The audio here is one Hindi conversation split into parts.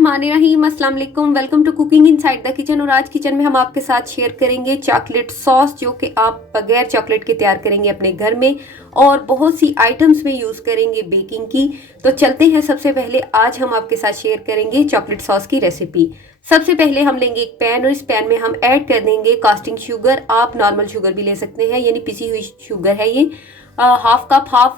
बिस्मिल्लाहिर्रहमानिर्रहीम, अस्सलाम वालेकुम। Welcome to cooking inside the kitchen. और आज किचन में हम आपके साथ शेयर करेंगे चॉकलेट सॉस, जो कि आप बगैर चॉकलेट के तैयार करेंगे अपने घर में और बहुत सी आइटम्स में यूज़ करेंगे बेकिंग की। तो चलते हैं, सबसे पहले आज हम आपके साथ शेयर करेंगे चॉकलेट सॉस की रेसिपी। सबसे पहले हम लेंगे एक पैन और इस पैन में हम ऐड कर देंगे कास्टिंग शुगर। आप नॉर्मल शुगर भी ले सकते हैं, यानी पिसी हुई शुगर है ये। हाफ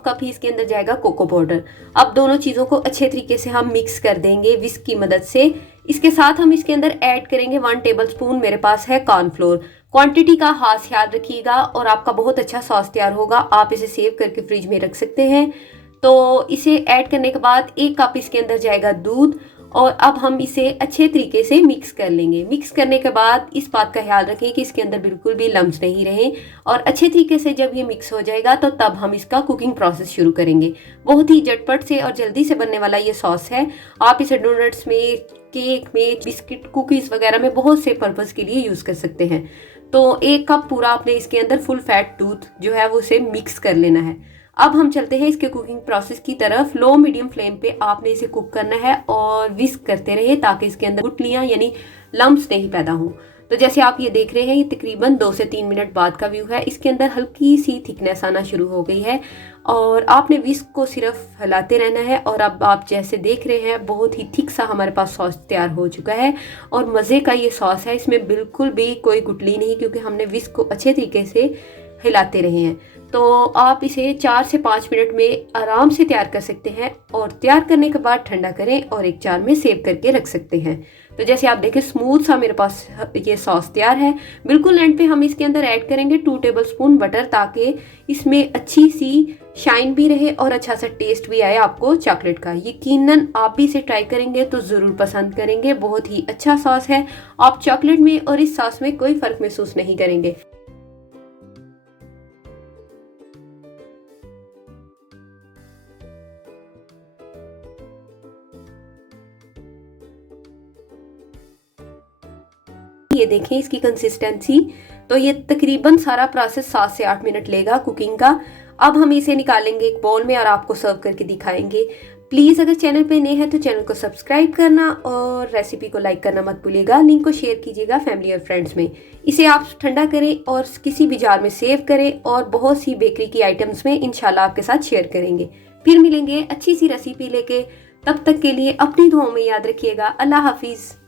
कप ही इसके अंदर जाएगा कोको पाउडर। अब दोनों चीज़ों को अच्छे तरीके से हम मिक्स कर देंगे विस्क की मदद से। इसके साथ हम इसके अंदर ऐड करेंगे 1 टेबलस्पून मेरे पास है कॉर्नफ्लोर। क्वांटिटी का खास ख्याल रखिएगा और आपका बहुत अच्छा सॉस तैयार होगा। आप इसे सेव करके फ्रिज में रख सकते हैं। तो इसे ऐड करने के बाद 1 कप इसके अंदर जाएगा दूध और अब हम इसे अच्छे तरीके से मिक्स कर लेंगे। मिक्स करने के बाद इस बात का ख्याल रखें कि इसके अंदर बिल्कुल भी लम्स नहीं रहे और अच्छे तरीके से जब ये मिक्स हो जाएगा तो तब हम इसका कुकिंग प्रोसेस शुरू करेंगे। बहुत ही झटपट से और जल्दी से बनने वाला ये सॉस है। आप इसे डोनट्स में, केक में, बिस्किट, कुकीज़ वगैरह में बहुत से पर्पज़ के लिए यूज़ कर सकते हैं। तो 1 कप पूरा आपने इसके अंदर फुल फैट दूध जो है वो उसे मिक्स कर लेना है। अब हम चलते हैं इसके कुकिंग प्रोसेस की तरफ। लो मीडियम फ्लेम पे आपने इसे कुक करना है और विस्क करते रहे ताकि इसके अंदर गुठलियां यानी लम्स नहीं पैदा हों। तो जैसे आप ये देख रहे हैं, ये तकरीबन 2 से 3 मिनट बाद का व्यू है। इसके अंदर हल्की सी थिकनेस आना शुरू हो गई है और आपने विस्क को सिर्फ हिलाते रहना है। और अब आप जैसे देख रहे हैं, बहुत ही थिक सा हमारे पास सॉस तैयार हो चुका है और मज़े का ये सॉस है। इसमें बिल्कुल भी कोई गुठली नहीं, क्योंकि हमने विस्क को अच्छे तरीके से हिलाते रहे हैं। तो आप इसे 4 से 5 मिनट में आराम से तैयार कर सकते हैं और तैयार करने के बाद ठंडा करें और एक जार में सेव करके रख सकते हैं। तो जैसे आप देखें, स्मूथ सा मेरे पास ये सॉस तैयार है। बिल्कुल एंड पे हम इसके अंदर ऐड करेंगे 2 टेबलस्पून बटर, ताकि इसमें अच्छी सी शाइन भी रहे और अच्छा सा टेस्ट भी आए आपको चॉकलेट का। यकीनन आप भी इसे ट्राई करेंगे तो ज़रूर पसंद करेंगे। बहुत ही अच्छा सॉस है। आप चॉकलेट में और इस सॉस में कोई फ़र्क महसूस नहीं करेंगे। ये देखें इसकी कंसिस्टेंसी। तो ये तकरीबन सारा प्रोसेस 7 से 8 मिनट लेगा कुकिंग का। अब हम इसे निकालेंगे एक बाउल में और आपको सर्व करके दिखाएंगे। प्लीज़ अगर चैनल पे नए हैं तो चैनल को सब्सक्राइब करना और रेसिपी को लाइक करना मत भूलिएगा। लिंक को शेयर कीजिएगा फैमिली और फ्रेंड्स में। इसे आप ठंडा करें और किसी भी जार में सेव करें और बहुत सी बेकरी की आइटम्स में इंशाल्लाह आपके साथ शेयर करेंगे। फिर मिलेंगे अच्छी सी रेसिपी लेके। तब तक के लिए अपनी दुआओं में याद रखिएगा। अल्लाह हाफिज़।